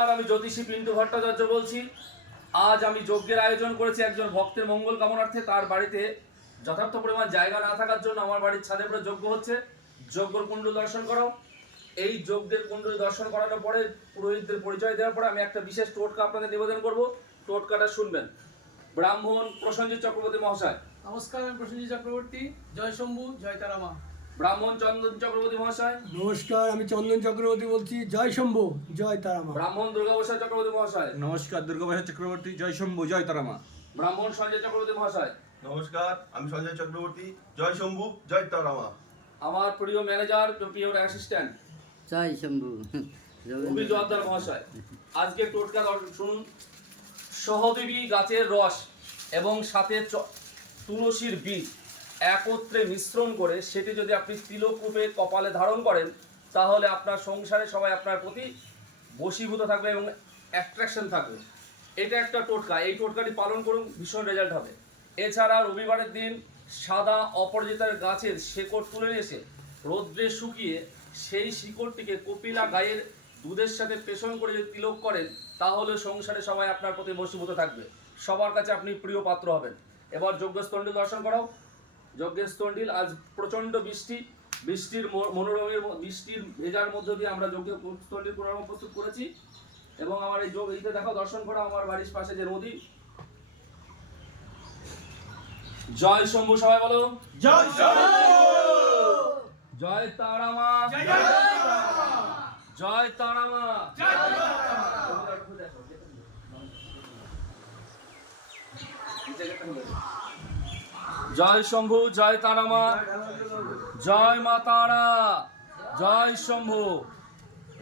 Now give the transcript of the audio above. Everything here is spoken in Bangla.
আমি জ্যোতিষী পিন্টু ভট্টাচার্য বলছি। আজ আমি যজ্ঞের আয়োজন করেছি একজন ভক্তের মঙ্গল কামনার্থে। তার বাড়িতে যথার্থ পরিমাণ জায়গা না থাকার জন্য আমার বাড়ির ছাদে উপরে যজ্ঞ হচ্ছে। যজ্ঞর কুণ্ডল দর্শন করো। এই যজ্ঞের কুণ্ডল দর্শন করানোর পরে পুরোহিতদের পরিচয় দেওয়ার পরে আমি একটা বিশেষ টোটকা আপনাদের নিবেদন করব। টোটকাটা শুনবেন। ব্রাহ্মণ প্রসেনজিৎ চক্রবর্তী মহাশয়। নমস্কার, আমি প্রসেনজিৎ চক্রবর্তী। জয় শম্ভু, জয় তারামা। ব্রাহ্মণ চন্দন চক্রবর্তী মহাশয়। নমস্কার, আমি চন্দন চক্রবর্তী বলছি। জয় শম্ভু, জয় তারামা। ব্রাহ্মণ দুর্গাবসায় চক্রবর্তী মহাশয়। নমস্কার, দুর্গাবসায় চক্রবর্তী। জয় শম্ভু, জয় তারামা। ব্রাহ্মণ সঞ্জয় চক্রবর্তী মহাশয়। নমস্কার, আমি সঞ্জয় চক্রবর্তী। জয় শম্ভু, জয় তারামা। আমার প্রিয় ম্যানেজার, প্রিয় অ্যাসিস্ট্যান্ট জয় শম্ভু, রবি জোয়ারদার মহাশয়। আজকে টোটকা শুনুন। সহদেবী গাছের রস এবং সাথে তুলসীর বীজ একত্রে মিশ্রণ করে সেটি যদি আপনি তিলক রূপে কপালে ধারণ করেন, তাহলে আপনার সংসারে সবাই আপনার প্রতি বশীভূত থাকবে এবং অ্যাট্রাকশন থাকবে। এটা একটা টোটকা। এই টোটকাটি পালন করুন, ভীষণ রেজাল্ট হবে। এছাড়া রবিবারের দিন সাদা অপরাজিতার গাছের শেকড় তুলে নিয়ে এসে রৌদ্রে শুকিয়ে সেই শিকড়টিকে কপিলা গায়ের দুধের সাথে পেষণ করে যদি তিলক করেন, তাহলে সংসারে সবাই আপনার প্রতি বশীভূত থাকবে, সবার কাছে আপনি প্রিয় পাত্র হবেন। এবার যজ্ঞস্থণ্ডীল দর্শন করাও। যজ্ঞস্থণ্ডীল, আজ প্রচণ্ড বৃষ্টির মনোরমের বৃষ্টির ভেজার মধ্য দিয়ে আমরা যজ্ঞস্থণ্ডীল পুনরায় প্রস্তুত করেছি। এবং আমার এই এইটা দেখাও, দর্শন করা আমার বাড়ির পাশে যে নদী। জয় শম্ভু, সবাই বলো জয় শম্ভু, জয় তারামা, জয় তারামা। জয় শম্ভু, জয় তারামা, জয় মা তারা, জয় শম্ভু।